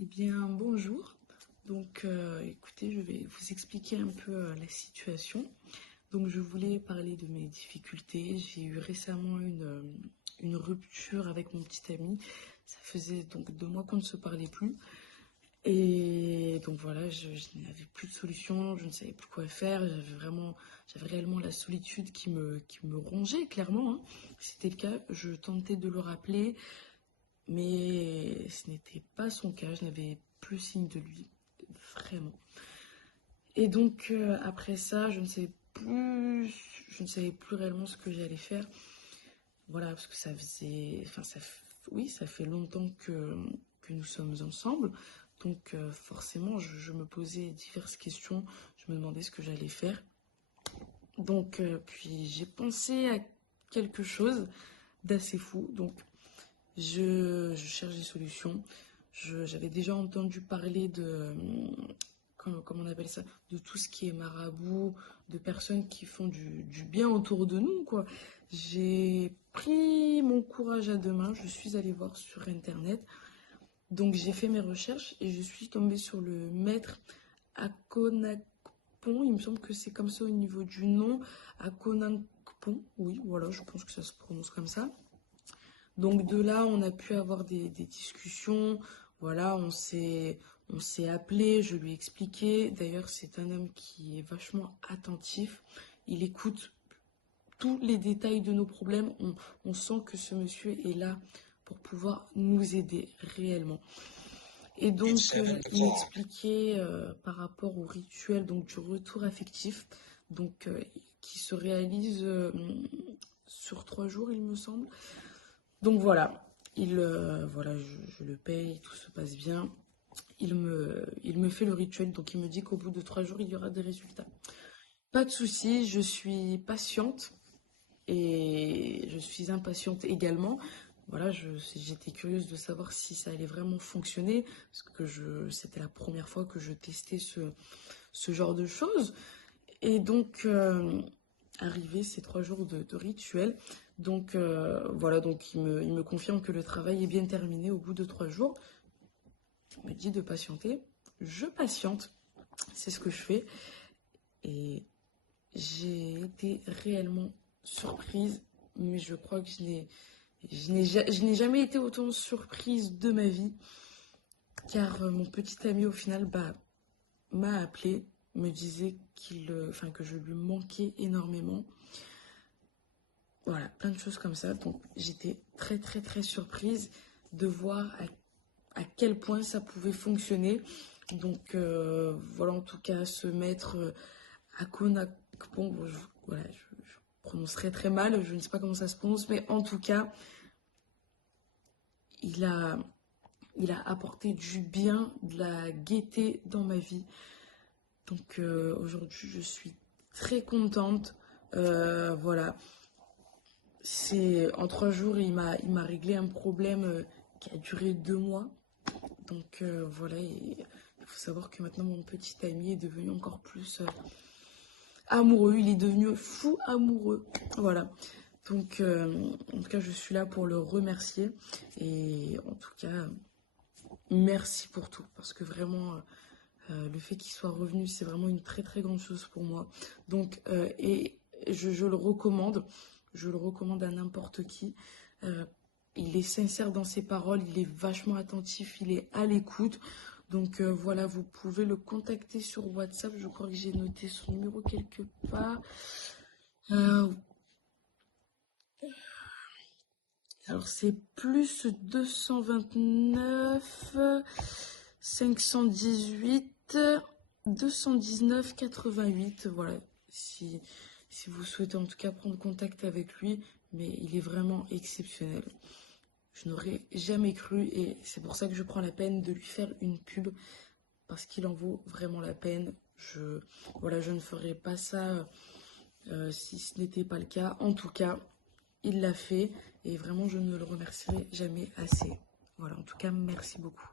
Eh bien, bonjour. Donc, écoutez, je vais vous expliquer un peu la situation. Donc, je voulais parler de mes difficultés. J'ai eu récemment une rupture avec mon petit ami. Ça faisait donc 2 mois qu'on ne se parlait plus. Et donc voilà, je n'avais plus de solution, je ne savais plus quoi faire. J'avais réellement la solitude qui me rongeait, clairement, hein. C'était le cas. Je tentais de le rappeler, mais ce n'était pas son cas, je n'avais plus signe de lui, vraiment. Et donc après ça, je ne savais plus réellement ce que j'allais faire. Voilà, parce que ça faisait, enfin oui, ça fait longtemps que nous sommes ensemble. Donc forcément, je me posais diverses questions, je me demandais ce que j'allais faire. Donc puis j'ai pensé à quelque chose d'assez fou. Donc je cherche des solutions. J'avais déjà entendu parler comment on appelle ça, de tout ce qui est marabout, de personnes qui font du bien autour de nous, quoi. J'ai pris mon courage à deux mains, je suis allée voir sur Internet. Donc j'ai fait mes recherches et je suis tombée sur le maître Akonakpon. Il me semble que c'est comme ça au niveau du nom. Akonakpon, oui, voilà, je pense que ça se prononce comme ça. Donc de là, on a pu avoir des discussions. Voilà, on s'est appelé, je lui ai expliqué. D'ailleurs, c'est un homme qui est vachement attentif. Il écoute tous les détails de nos problèmes. On sent que ce monsieur est là pour pouvoir nous aider réellement. Et donc, il m'expliquait par rapport au rituel donc, du retour affectif, donc, qui se réalise sur 3 jours, il me semble. Donc voilà, voilà, je le paye, tout se passe bien. Il me fait le rituel, donc il me dit qu'au bout de 3 jours, il y aura des résultats. Pas de souci, je suis patiente et je suis impatiente également. Voilà, j'étais curieuse de savoir si ça allait vraiment fonctionner, parce que c'était la première fois que je testais ce genre de choses. Et donc, arrivé ces 3 jours de rituel, donc voilà, donc il me confirme que le travail est bien terminé au bout de 3 jours. Il me dit de patienter. Je patiente, c'est ce que je fais. Et j'ai été réellement surprise, mais je crois que je n'ai jamais été autant surprise de ma vie, car mon petit ami au final m'a appelé, me disait enfin, que je lui manquais énormément. Voilà, plein de choses comme ça. Donc j'étais très très très surprise de voir à quel point ça pouvait fonctionner. Donc voilà, en tout cas, se mettre à Konakpon, voilà, je prononcerai très mal, je ne sais pas comment ça se prononce, mais en tout cas, il a, il a apporté du bien, de la gaieté dans ma vie. Donc aujourd'hui, je suis très contente. Voilà, en 3 jours, il m'a réglé un problème qui a duré 2 mois. Donc voilà, il faut savoir que maintenant mon petit ami est devenu encore plus amoureux. Il est devenu fou amoureux. Voilà. Donc en tout cas, je suis là pour le remercier. Et en tout cas, merci pour tout. Parce que vraiment, le fait qu'il soit revenu, c'est vraiment une très très grande chose pour moi. Donc, et je le recommande. Je le recommande à n'importe qui. Il est sincère dans ses paroles, il est vachement attentif, il est à l'écoute. Donc voilà, vous pouvez le contacter sur WhatsApp. Je crois que j'ai noté son numéro quelque part. Euh, alors c'est plus 229 518 219 88. Voilà, si vous souhaitez en tout cas prendre contact avec lui, mais il est vraiment exceptionnel. Je n'aurais jamais cru et c'est pour ça que je prends la peine de lui faire une pub parce qu'il en vaut vraiment la peine. Voilà, je ne ferais pas ça si ce n'était pas le cas. En tout cas, il l'a fait et vraiment je ne le remercierai jamais assez. Voilà, en tout cas, merci beaucoup.